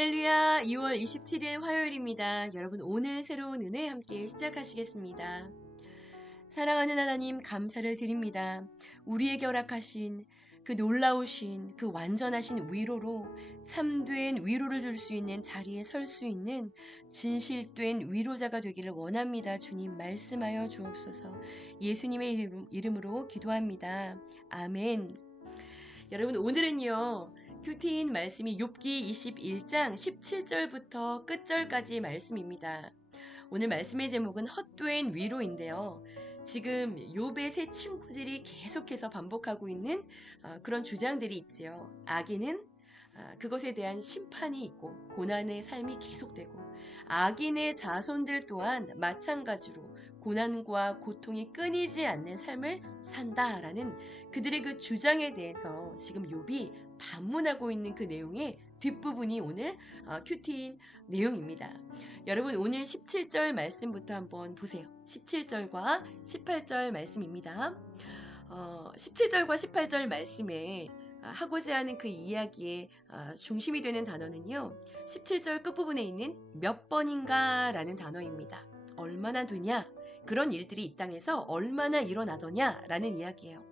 할렐루야! 2월 27일 화요일입니다. 여러분 오늘 새로운 은혜 함께 시작하시겠습니다. 사랑하는 하나님 감사를 드립니다. 우리에게 허락하신 그 놀라우신 그 완전하신 위로로 참된 위로를 줄 수 있는 자리에 설 수 있는 진실된 위로자가 되기를 원합니다. 주님 말씀하여 주옵소서. 예수님의 이름으로 기도합니다. 아멘. 여러분 오늘은요. 큐티인 말씀이 욥기 21장 17절부터 끝절까지 말씀입니다. 오늘 말씀의 제목은 헛된 위로인데요. 지금 욥의 세 친구들이 계속해서 반복하고 있는 그런 주장들이 있지요. 악인은 그것에 대한 심판이 있고 고난의 삶이 계속되고 악인의 자손들 또한 마찬가지로 고난과 고통이 끊이지 않는 삶을 산다라는 그들의 그 주장에 대해서 지금 욥이 반문하고 있는 그 내용의 뒷부분이 오늘 큐티인 내용입니다. 여러분 오늘 17절 말씀부터 한번 보세요. 17절과 18절 말씀입니다. 17절과 18절 말씀에 하고자 하는 그 이야기의 중심이 되는 단어는요. 17절 끝부분에 있는 몇 번인가 라는 단어입니다. 얼마나 되냐? 그런 일들이 이 땅에서 얼마나 일어나더냐? 라는 이야기예요.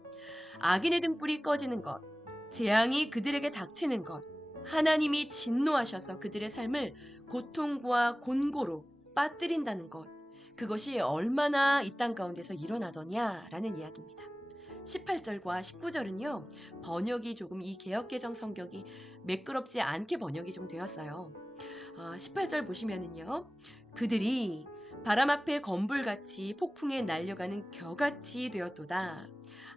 악인의 등불이 꺼지는 것, 재앙이 그들에게 닥치는 것, 하나님이 진노하셔서 그들의 삶을 고통과 곤고로 빠뜨린다는 것, 그것이 얼마나 이 땅 가운데서 일어나더냐라는 이야기입니다. 18절과 19절은요, 번역이 조금 이 개역개정 성격이 매끄럽지 않게 번역이 좀 되었어요. 18절 보시면은요, 그들이 바람 앞에 건불같이 폭풍에 날려가는 겨같이 되었도다.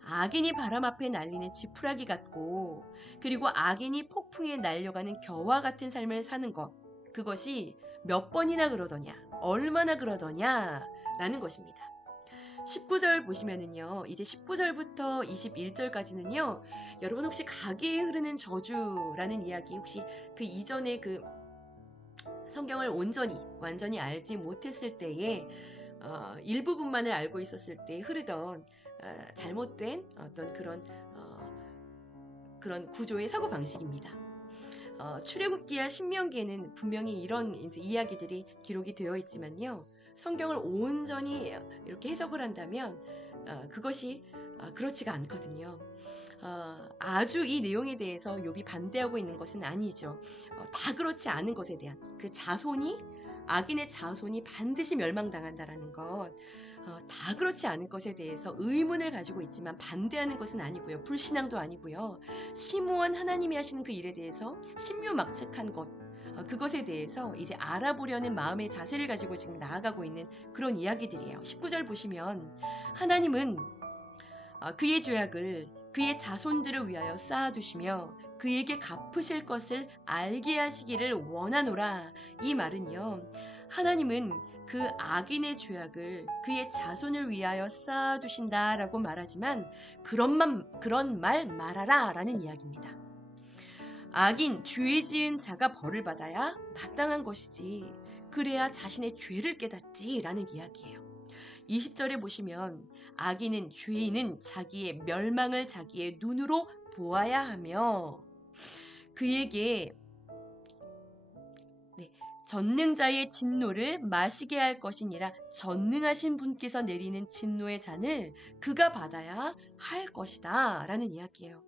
악인이 바람 앞에 날리는 지푸라기 같고, 그리고 악인이 폭풍에 날려가는 겨와 같은 삶을 사는 것, 그것이 몇 번이나 그러더냐, 얼마나 그러더냐, 라는 것입니다. 19절 보시면은요, 이제 19절부터 21절까지는요, 여러분 혹시 가게에 흐르는 저주라는 이야기, 혹시 그 이전에 그 성경을 완전히 알지 못했을 때에 일부분만을 알고 있었을 때 흐르던 잘못된 어떤 그런 구조의 사고 방식입니다. 출애굽기와 신명기에는 분명히 이런 이제 이야기들이 기록이 되어 있지만요. 성경을 온전히 이렇게 해석을 한다면 그것이 그렇지가 않거든요. 아주 이 내용에 대해서 욥이 반대하고 있는 것은 아니죠. 다 그렇지 않은 것에 대한 그 악인의 자손이 반드시 멸망당한다라는 것, 다 그렇지 않은 것에 대해서 의문을 가지고 있지만 반대하는 것은 아니고요. 불신앙도 아니고요. 심오한 하나님이 하시는 그 일에 대해서 신묘막측한 것, 그것에 대해서 이제 알아보려는 마음의 자세를 가지고 지금 나아가고 있는 그런 이야기들이에요. 19절 보시면 하나님은 그의 죄악을 그의 자손들을 위하여 쌓아두시며 그에게 갚으실 것을 알게 하시기를 원하노라. 이 말은요. 하나님은 그 악인의 죄악을 그의 자손을 위하여 쌓아두신다라고 말하지만 그런 말 말아라 라는 이야기입니다. 악인, 죄 지은 자가 벌을 받아야 마땅한 것이지. 그래야 자신의 죄를 깨닫지 라는 이야기예요. 20절에 보시면 악인은 죄인은 자기의 멸망을 자기의 눈으로 보아야 하며 그에게 전능자의 진노를 마시게 할 것이니라. 전능하신 분께서 내리는 진노의 잔을 그가 받아야 할 것이다 라는 이야기예요.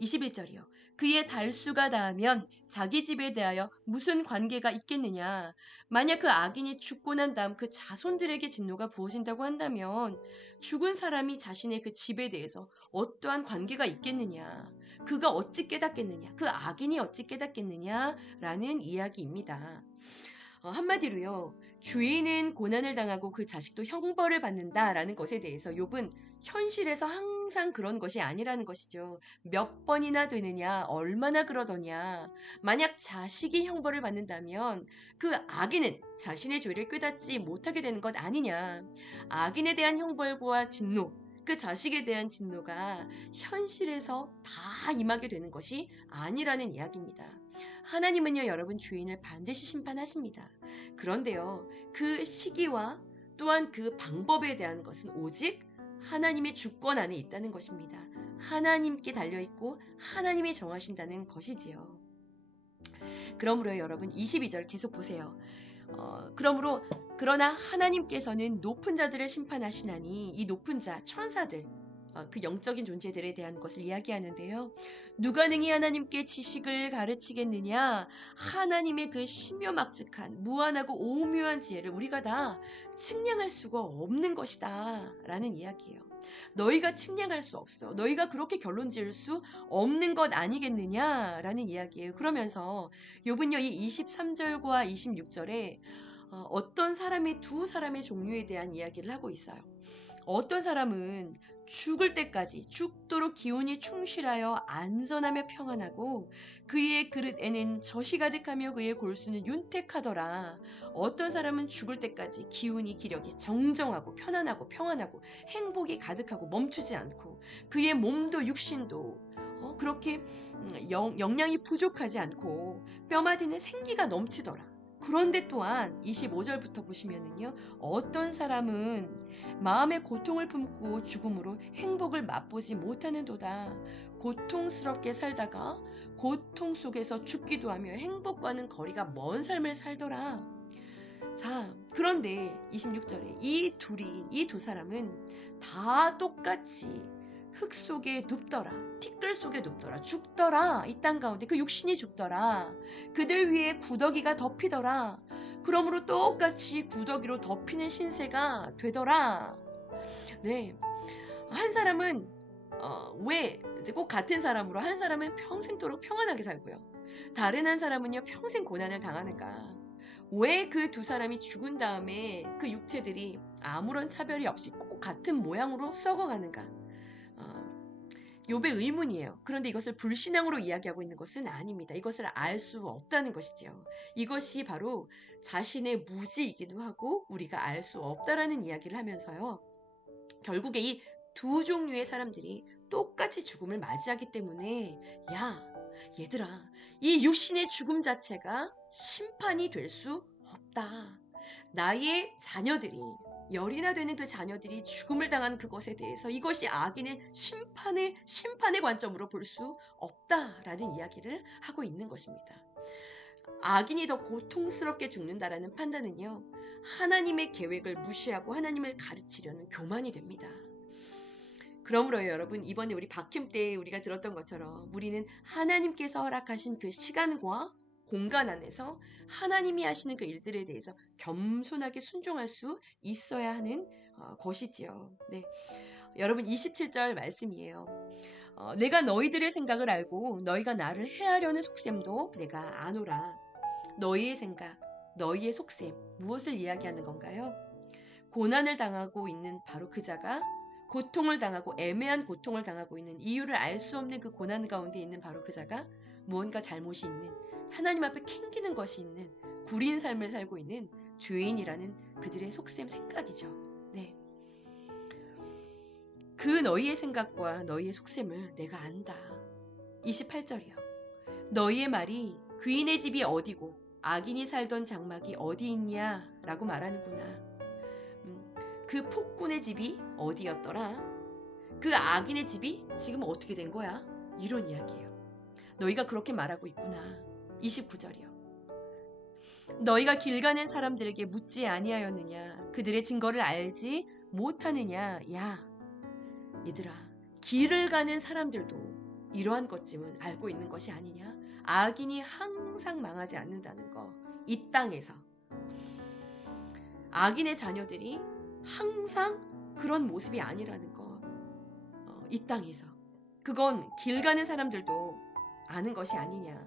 21절이요. 그의 달수가 닿으면 자기 집에 대하여 무슨 관계가 있겠느냐. 만약 그 악인이 죽고 난 다음 그 자손들에게 진노가 부어진다고 한다면 죽은 사람이 자신의 그 집에 대해서 어떠한 관계가 있겠느냐. 그가 어찌 깨닫겠느냐. 그 악인이 어찌 깨닫겠느냐 라는 이야기입니다. 한마디로요. 죄인은 고난을 당하고 그 자식도 형벌을 받는다라는 것에 대해서 욥은 현실에서 항상 그런 것이 아니라는 것이죠. 몇 번이나 되느냐, 얼마나 그러더냐. 만약 자식이 형벌을 받는다면 그 악인은 자신의 죄를 깨닫지 못하게 되는 것 아니냐. 악인에 대한 형벌과 진노, 그 자식에 대한 진노가 현실에서 다 임하게 되는 것이 아니라는 이야기입니다. 하나님은요, 여러분 죄인을 반드시 심판하십니다. 그런데요, 그 시기와 또한 그 방법에 대한 것은 오직 하나님의 주권 안에 있다는 것입니다. 하나님께 달려있고 하나님이 정하신다는 것이지요. 그러므로 여러분 22절 계속 보세요. 그러나 하나님께서는 높은 자들을 심판하시나니 이 높은 자 천사들 그 영적인 존재들에 대한 것을 이야기하는데요. 누가 능히 하나님께 지식을 가르치겠느냐? 하나님의 그 신묘막측한 무한하고 오묘한 지혜를 우리가 다 측량할 수가 없는 것이다 라는 이야기예요. 너희가 측량할 수 없어. 너희가 그렇게 결론 지을 수 없는 것 아니겠느냐라는 이야기예요. 그러면서 욥은요 이 23절과 26절에 어떤 사람이 두 사람의 종류에 대한 이야기를 하고 있어요. 어떤 사람은 죽을 때까지 죽도록 기운이 충실하여 안전하며 평안하고 그의 그릇에는 젖이 가득하며 그의 골수는 윤택하더라. 어떤 사람은 죽을 때까지 기운이 기력이 정정하고 편안하고 평안하고 행복이 가득하고 멈추지 않고 그의 몸도 육신도 그렇게 영양이 부족하지 않고 뼈마디는 생기가 넘치더라. 그런데 또한 25절부터 보시면은요. 어떤 사람은 마음의 고통을 품고 죽음으로 행복을 맛보지 못하는도다. 고통스럽게 살다가 고통 속에서 죽기도 하며 행복과는 거리가 먼 삶을 살더라. 자, 그런데 26절에 이 두 사람은 다 똑같이 흙 속에 눕더라. 티끌 속에 눕더라. 죽더라. 이 땅 가운데 그 육신이 죽더라. 그들 위에 구더기가 덮이더라. 그러므로 똑같이 구더기로 덮이는 신세가 되더라. 네, 한 사람은 왜 이제 꼭 같은 사람으로 한 사람은 평생도록 평안하게 살고요. 다른 한 사람은요 평생 고난을 당하는가? 왜 그 두 사람이 죽은 다음에 그 육체들이 아무런 차별이 없이 꼭 같은 모양으로 썩어가는가? 욥의 의문이에요. 그런데 이것을 불신앙으로 이야기하고 있는 것은 아닙니다. 이것을 알 수 없다는 것이죠. 이것이 바로 자신의 무지이기도 하고 우리가 알 수 없다라는 이야기를 하면서요. 결국에 이 두 종류의 사람들이 똑같이 죽음을 맞이하기 때문에 야, 얘들아, 이 육신의 죽음 자체가 심판이 될 수 없다. 나의 자녀들이 열이나 되는 그 자녀들이 죽음을 당한 그것에 대해서 이것이 악인의 심판의 관점으로 볼 수 없다라는 이야기를 하고 있는 것입니다. 악인이 더 고통스럽게 죽는다라는 판단은요, 하나님의 계획을 무시하고 하나님을 가르치려는 교만이 됩니다. 그러므로 여러분 이번에 우리 박힘 때 우리가 들었던 것처럼 우리는 하나님께서 허락하신 그 시간과 공간 안에서 하나님이 하시는 그 일들에 대해서 겸손하게 순종할 수 있어야 하는 것이지요. 네, 여러분 27절 말씀이에요. 내가 너희들의 생각을 알고 너희가 나를 해하려는 속셈도 내가 아노라. 너희의 생각, 너희의 속셈 무엇을 이야기하는 건가요? 고난을 당하고 있는 바로 그 자가 고통을 당하고 애매한 고통을 당하고 있는 이유를 알 수 없는 그 고난 가운데 있는 바로 그 자가 무언가 잘못이 있는 하나님 앞에 캥기는 것이 있는 구린 삶을 살고 있는 죄인이라는 그들의 속셈 생각이죠. 네. 그 너희의 생각과 너희의 속셈을 내가 안다. 28절이요. 너희의 말이 귀인의 집이 어디고 악인이 살던 장막이 어디 있냐 라고 말하는구나. 그 폭군의 집이 어디였더라? 그 악인의 집이 지금 어떻게 된 거야? 이런 이야기예요. 너희가 그렇게 말하고 있구나. 29절이요. 너희가 길 가는 사람들에게 묻지 아니하였느냐? 그들의 증거를 알지 못하느냐? 야, 얘들아, 길을 가는 사람들도 이러한 것쯤은 알고 있는 것이 아니냐? 악인이 항상 망하지 않는다는 거. 이 땅에서 악인의 자녀들이 항상 그런 모습이 아니라는 것. 이 땅에서 그건 길 가는 사람들도 아는 것이 아니냐.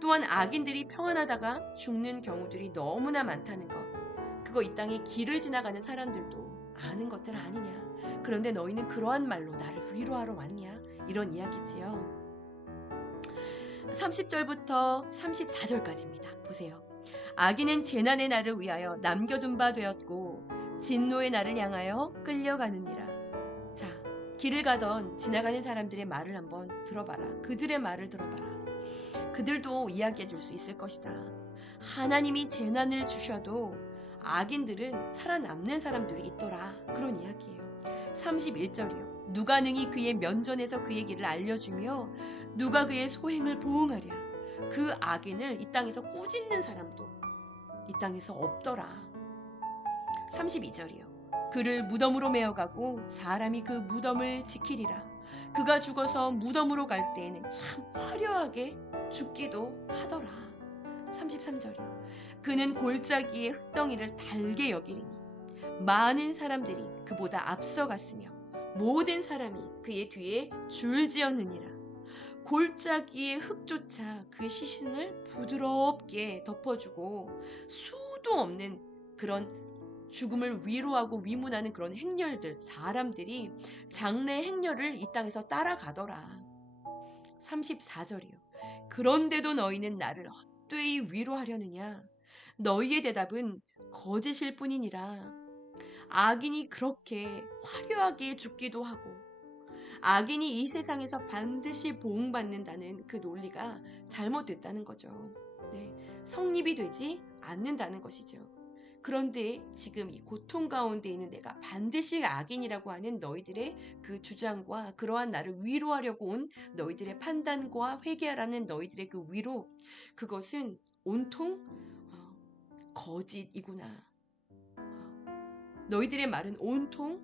또한 악인들이 평안하다가 죽는 경우들이 너무나 많다는 것. 그거 이 땅에 길을 지나가는 사람들도 아는 것들 아니냐. 그런데 너희는 그러한 말로 나를 위로하러 왔냐. 이런 이야기지요. 30절부터 34절까지입니다. 보세요. 악인은 재난의 날을 위하여 남겨둔 바 되었고 진노의 날을 향하여 끌려가느니라. 자, 길을 가던 지나가는 사람들의 말을 한번 들어봐라. 그들의 말을 들어봐라. 그들도 이야기해 줄 수 있을 것이다. 하나님이 재난을 주셔도 악인들은 살아남는 사람들이 있더라. 그런 이야기예요. 31절이요. 누가 능히 그의 면전에서 그의 길을 알려주며 누가 그의 소행을 보응하랴. 그 악인을 이 땅에서 꾸짖는 사람도 이 땅에서 없더라. 32절이요. 그를 무덤으로 메어가고 사람이 그 무덤을 지키리라. 그가 죽어서 무덤으로 갈 때에는 참 화려하게 죽기도 하더라. 33절이요. 그는 골짜기의 흙덩이를 달게 여기리니 많은 사람들이 그보다 앞서갔으며 모든 사람이 그의 뒤에 줄지었느니라. 골짜기의 흙조차 그 시신을 부드럽게 덮어주고 수도 없는 그런 죽음을 위로하고 위문하는 그런 행렬들, 사람들이 장래 행렬을 이 땅에서 따라가더라. 34절이요. 그런데도 너희는 나를 헛되이 위로하려느냐? 너희의 대답은 거짓일 뿐이니라. 악인이 그렇게 화려하게 죽기도 하고 악인이 이 세상에서 반드시 보응받는다는 그 논리가 잘못됐다는 거죠. 네, 성립이 되지 않는다는 것이죠. 그런데 지금 이 고통 가운데 있는 내가 반드시 악인이라고 하는 너희들의 그 주장과 그러한 나를 위로하려고 온 너희들의 판단과 회개하라는 너희들의 그 위로, 그것은 온통 거짓이구나. 너희들의 말은 온통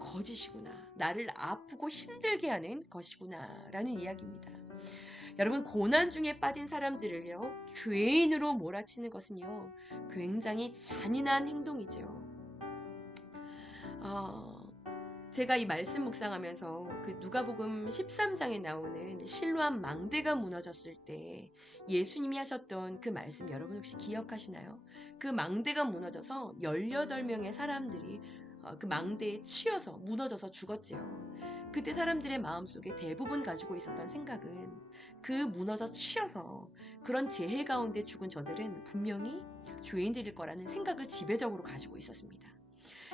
거짓이구나. 나를 아프고 힘들게 하는 것이구나 라는 이야기입니다. 여러분, 고난 중에 빠진 사람들을요, 죄인으로 몰아치는 것은요, 굉장히 잔인한 행동이죠. 제가 이 말씀 묵상하면서 그 누가복음 13장에 나오는 실로암 망대가 무너졌을 때 예수님이 하셨던 그 말씀 여러분 혹시 기억하시나요? 그 망대가 무너져서 18명의 사람들이 그 망대에 치여서 무너져서 죽었지요. 그때 사람들의 마음속에 대부분 가지고 있었던 생각은 그 무너져 치여서 그런 재해 가운데 죽은 저들은 분명히 죄인들일 거라는 생각을 지배적으로 가지고 있었습니다.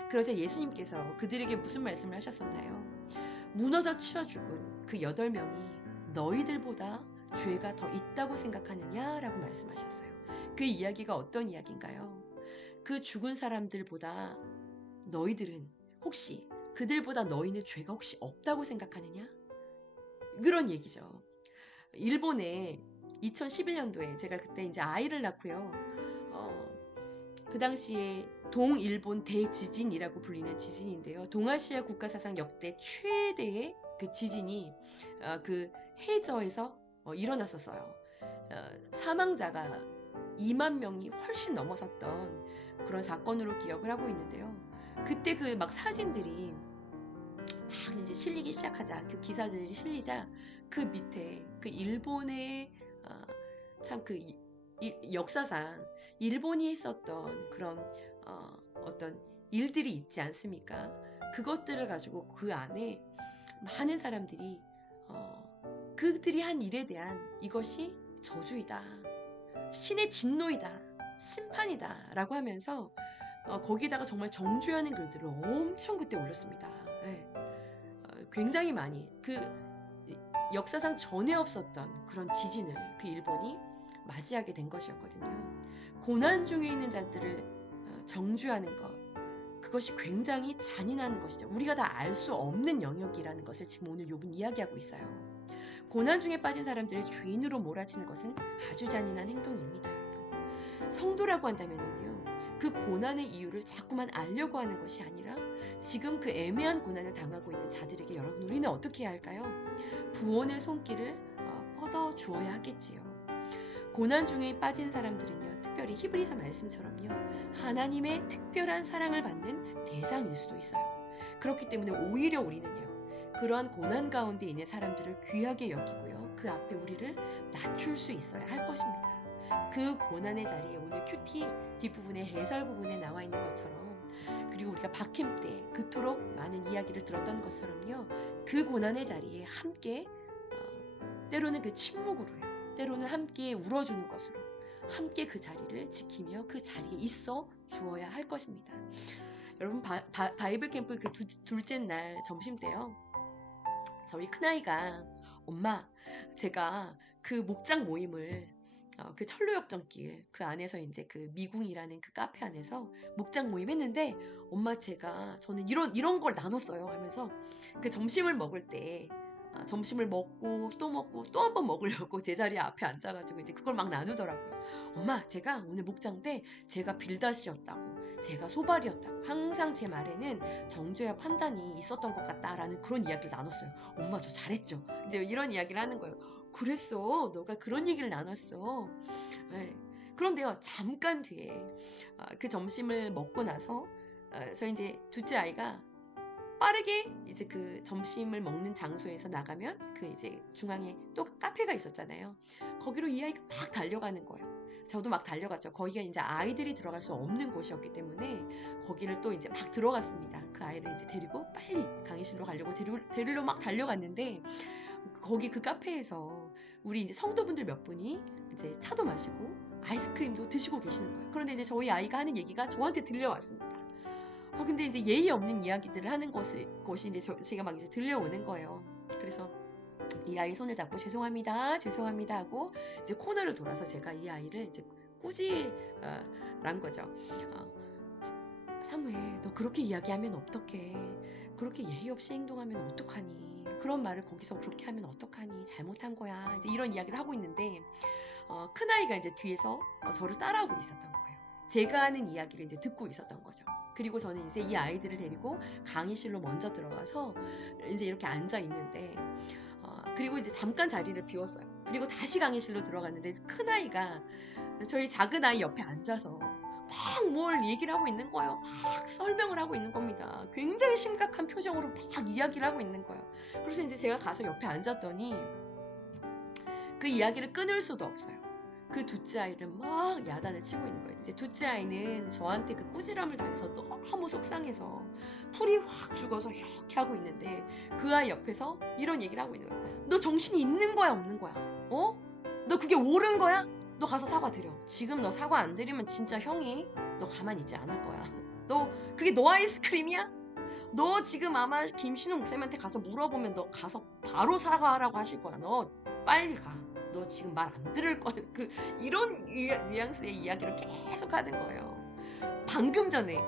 그러자 예수님께서 그들에게 무슨 말씀을 하셨었나요? 무너져 치러 죽은 그 8명이 너희들보다 죄가 더 있다고 생각하느냐라고 말씀하셨어요. 그 이야기가 어떤 이야기인가요? 그 죽은 사람들보다 너희들은 혹시 그들보다 너희는 죄가 혹시 없다고 생각하느냐? 그런 얘기죠. 일본에 2011년도에 제가 그때 이제 아이를 낳고요. 그 당시에 동일본 대지진이라고 불리는 지진인데요. 동아시아 국가 사상 역대 최대의 그 지진이 그 해저에서 일어났었어요. 사망자가 2만 명이 훨씬 넘어섰던 그런 사건으로 기억을 하고 있는데요. 그때 그 막 사진들이 막 이제 실리기 시작하자, 그 기사들이 실리자 그 밑에 그 일본의 참 그 역사상 일본이 했었던 그런 어떤 일들이 있지 않습니까? 그것들을 가지고 그 안에 많은 사람들이 그들이 한 일에 대한 이것이 저주이다, 신의 진노이다, 심판이다 라고 하면서 거기다가 정말 정죄하는 글들을 엄청 그때 올렸습니다. 네. 굉장히 많이 그 역사상 전에 없었던 그런 지진을 그 일본이 맞이하게 된 것이었거든요. 고난 중에 있는 자들을 정죄하는 것, 그것이 굉장히 잔인한 것이죠. 우리가 다 알 수 없는 영역이라는 것을 지금 오늘 욥은 이야기하고 있어요. 고난 중에 빠진 사람들을 죄인으로 몰아치는 것은 아주 잔인한 행동입니다, 여러분. 성도라고 한다면요, 그 고난의 이유를 자꾸만 알려고 하는 것이 아니라 지금 그 애매한 고난을 당하고 있는 자들에게 여러분 우리는 어떻게 해야 할까요? 구원의 손길을 뻗어 주어야 하겠지요. 고난 중에 빠진 사람들은요, 특별히 히브리서 말씀처럼요, 하나님의 특별한 사랑을 받는 대상일 수도 있어요. 그렇기 때문에 오히려 우리는요, 그러한 고난 가운데 있는 사람들을 귀하게 여기고요, 그 앞에 우리를 낮출 수 있어야 할 것입니다. 그 고난의 자리에 오늘 큐티 뒷부분에 해설 부분에 나와 있는 것처럼, 그리고 우리가 박힘 때 그토록 많은 이야기를 들었던 것처럼요, 그 고난의 자리에 함께 때로는 그 침묵으로요, 때로는 함께 울어주는 것으로 함께 그 자리를 지키며 그 자리에 있어 주어야 할 것입니다. 여러분, 바이블 캠프 그 둘째 날 점심 때요, 저희 큰아이가 엄마, 제가 그 목장 모임을 그 철로역정길 그 안에서 이제 그 미궁이라는 그 카페 안에서 목장 모임 했는데 엄마, 저는 이런 걸 나눴어요 하면서 그 점심을 먹을 때 점심을 먹고 또 한 번 먹으려고 제자리 앞에 앉아가지고 이제 그걸 막 나누더라고요. 엄마, 제가 오늘 목장 때 제가 빌닷이었다고, 제가 소발이었다고, 항상 제 말에는 정죄와 판단이 있었던 것 같다라는 그런 이야기를 나눴어요. 엄마, 저 잘했죠? 이제 이런 이야기를 하는 거예요. 그랬어, 너가 그런 얘기를 나눴어. 네. 그런데요, 잠깐 뒤에 그 점심을 먹고 나서 저희 이제 둘째 아이가 빠르게 이제 그 점심을 먹는 장소에서 나가면 그 이제 중앙에 또 카페가 있었잖아요. 거기로 이 아이가 막 달려가는 거예요. 저도 막 달려갔죠. 거기가 이제 아이들이 들어갈 수 없는 곳이었기 때문에 거기를 또 이제 막 들어갔습니다. 그 아이를 이제 데리고 빨리 강의실로 가려고 데리러 막 달려갔는데 거기 그 카페에서 우리 이제 성도분들 몇 분이 이제 차도 마시고 아이스크림도 드시고 계시는 거예요. 그런데 이제 저희 아이가 하는 얘기가 저한테 들려왔습니다. 근데 이제 예의 없는 이야기들을 하는 것이 이제 제가 막 이제 들려오는 거예요. 그래서 이 아이 손을 잡고 죄송합니다 하고 이제 코너를 돌아서 제가 이 아이를 이제 꾸지란 거죠. 사무엘, 너 그렇게 이야기하면 어떡해? 그렇게 예의 없이 행동하면 어떡하니? 그런 말을 거기서 그렇게 하면 어떡하니? 잘못한 거야. 이제 이런 이야기를 하고 있는데 큰 아이가 이제 뒤에서 저를 따라오고 있었던 거예요. 제가 하는 이야기를 이제 듣고 있었던 거죠. 그리고 저는 이제 이 아이들을 데리고 강의실로 먼저 들어가서 이제 이렇게 앉아 있는데 그리고 이제 잠깐 자리를 비웠어요. 그리고 다시 강의실로 들어갔는데 큰 아이가 저희 작은 아이 옆에 앉아서 막 뭘 얘기를 하고 있는 거예요. 막 설명을 하고 있는 겁니다. 굉장히 심각한 표정으로 막 이야기를 하고 있는 거예요. 그래서 이제 제가 가서 옆에 앉았더니 그 이야기를 끊을 수도 없어요. 그 둘째 아이를 막 야단을 치고 있는 거예요. 이제 둘째 아이는 저한테 그 꾸지람을 당해서 너무 속상해서 풀이 확 죽어서 이렇게 하고 있는데 그 아이 옆에서 이런 얘기를 하고 있는 거예요. 너 정신이 있는 거야, 없는 거야? 너 그게 옳은 거야? 너 가서 사과드려. 지금 너 사과 안 드리면 진짜 형이 너 가만히 있지 않을 거야. 너 그게 너 아이스크림이야? 너 지금 아마 김신우 목사님한테 가서 물어보면 너 가서 바로 사과하라고 하실 거야. 너 빨리 가. 너 지금 말 안 들을 거야. 이런 뉘앙스의 이야기를 계속 하는 거예요. 방금 전에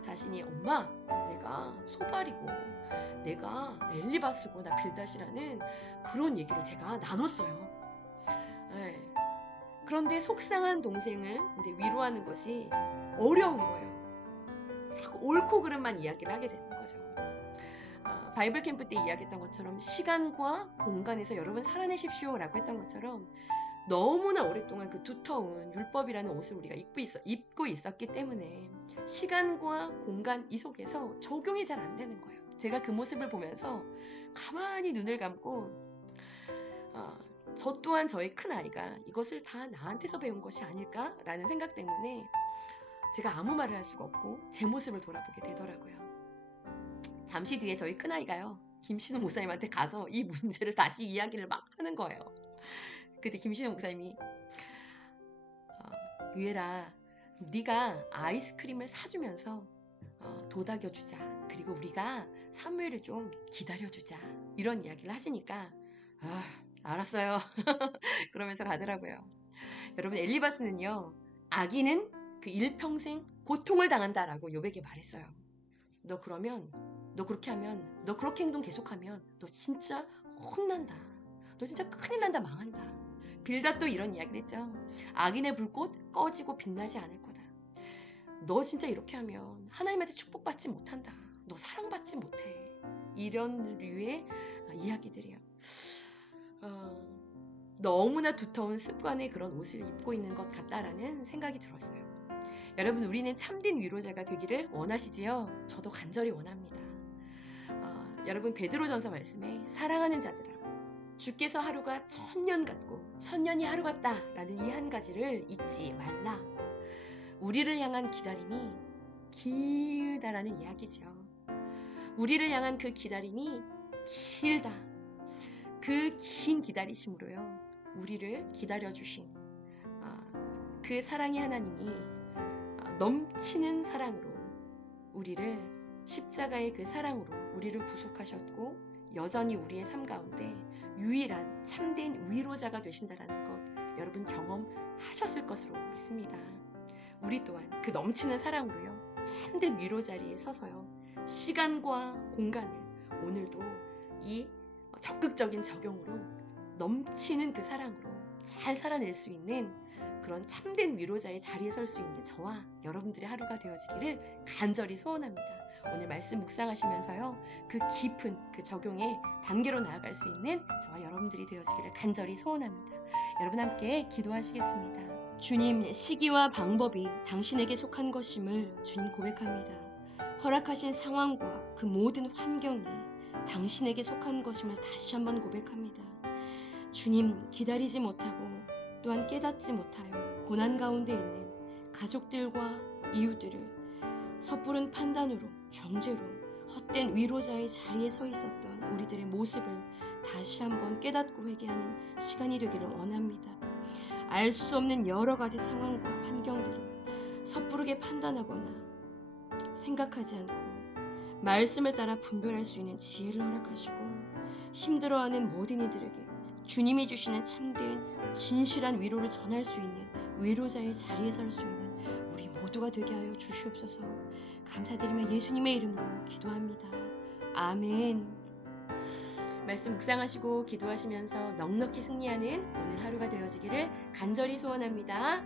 자신이 엄마, 내가 소발이고 내가 엘리바스고 나 빌닷이라는 그런 얘기를 제가 나눴어요. 네. 그런데 속상한 동생을 이제 위로하는 것이 어려운 거예요. 자꾸 옳고 그름만 이야기를 하게 되는 거죠. 바이블 캠프 때 이야기했던 것처럼 시간과 공간에서 여러분 살아내십시오 라고 했던 것처럼 너무나 오랫동안 그 두터운 율법이라는 옷을 우리가 입고 있었기 때문에 시간과 공간 이 속에서 적용이 잘 안 되는 거예요. 제가 그 모습을 보면서 가만히 눈을 감고 저 또한 저의 큰 아이가 이것을 다 나한테서 배운 것이 아닐까라는 생각 때문에 제가 아무 말을 할 수가 없고 제 모습을 돌아보게 되더라고요. 잠시 뒤에 저희 큰아이가요. 김신우 목사님한테 가서 이 문제를 다시 이야기를 막 하는 거예요. 그때 김신우 목사님이 유엘아, 네가 아이스크림을 사주면서 도닥여주자. 그리고 우리가 사무엘을 좀 기다려주자. 이런 이야기를 하시니까 알았어요. 그러면서 가더라고요. 여러분, 엘리바스는요. 아기는 그 일평생 고통을 당한다라고 욥에게 말했어요. 너 그렇게 하면, 너 그렇게 행동 계속하면 너 진짜 혼난다. 너 진짜 큰일 난다, 망한다. 빌닷도 이런 이야기를 했죠. 악인의 불꽃 꺼지고 빛나지 않을 거다. 너 진짜 이렇게 하면 하나님한테 축복받지 못한다. 너 사랑받지 못해. 이런 류의 이야기들이에요. 너무나 두터운 습관의 그런 옷을 입고 있는 것 같다라는 생각이 들었어요. 여러분, 우리는 참된 위로자가 되기를 원하시지요? 저도 간절히 원합니다. 여러분, 베드로전서 말씀에 사랑하는 자들아, 주께서 하루가 1000년 같고 1000년이 하루 같다라는 이 한 가지를 잊지 말라. 우리를 향한 기다림이 길다라는 이야기죠. 우리를 향한 그 기다림이 길다. 그 긴 기다리심으로요, 우리를 기다려주신 그 사랑의 하나님이 넘치는 사랑으로 우리를 십자가의 그 사랑으로 우리를 구속하셨고 여전히 우리의 삶 가운데 유일한 참된 위로자가 되신다라는 것 여러분 경험하셨을 것으로 믿습니다. 우리 또한 그 넘치는 사랑으로요, 참된 위로 자리에 서서요, 시간과 공간을 오늘도 이 적극적인 적용으로 넘치는 그 사랑으로 잘 살아낼 수 있는 그런 참된 위로자의 자리에 설 수 있는 저와 여러분들의 하루가 되어지기를 간절히 소원합니다. 오늘 말씀 묵상하시면서요, 그 깊은 그 적용의 단계로 나아갈 수 있는 저와 여러분들이 되어지기를 간절히 소원합니다. 여러분 함께 기도하시겠습니다. 주님, 시기와 방법이 당신에게 속한 것임을 주님 고백합니다. 허락하신 상황과 그 모든 환경이 당신에게 속한 것임을 다시 한번 고백합니다. 주님, 기다리지 못하고 또한 깨닫지 못하여 고난 가운데 있는 가족들과 이웃들을 섣부른 판단으로, 정죄로 헛된 위로자의 자리에 서 있었던 우리들의 모습을 다시 한번 깨닫고 회개하는 시간이 되기를 원합니다. 알 수 없는 여러 가지 상황과 환경들을 섣부르게 판단하거나 생각하지 않고 말씀을 따라 분별할 수 있는 지혜를 허락하시고, 힘들어하는 모든 이들에게 주님이 주시는 참된 진실한 위로를 전할 수 있는 위로자의 자리에 설 수 있는 우리 모두가 되게 하여 주시옵소서. 감사드리며 예수님의 이름으로 기도합니다. 아멘. 말씀 묵상하시고 기도하시면서 넉넉히 승리하는 오늘 하루가 되어지기를 간절히 소원합니다.